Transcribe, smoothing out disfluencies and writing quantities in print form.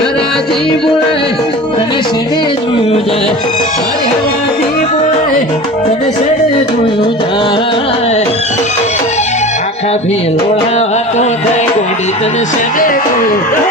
હરાજી બોલે તને શેને જોયું જાય મારી હરાજી બોલે તને શેને જોયું જાય આખા ભીલોડા વાતો થાય ગોડી તને શેને જોયું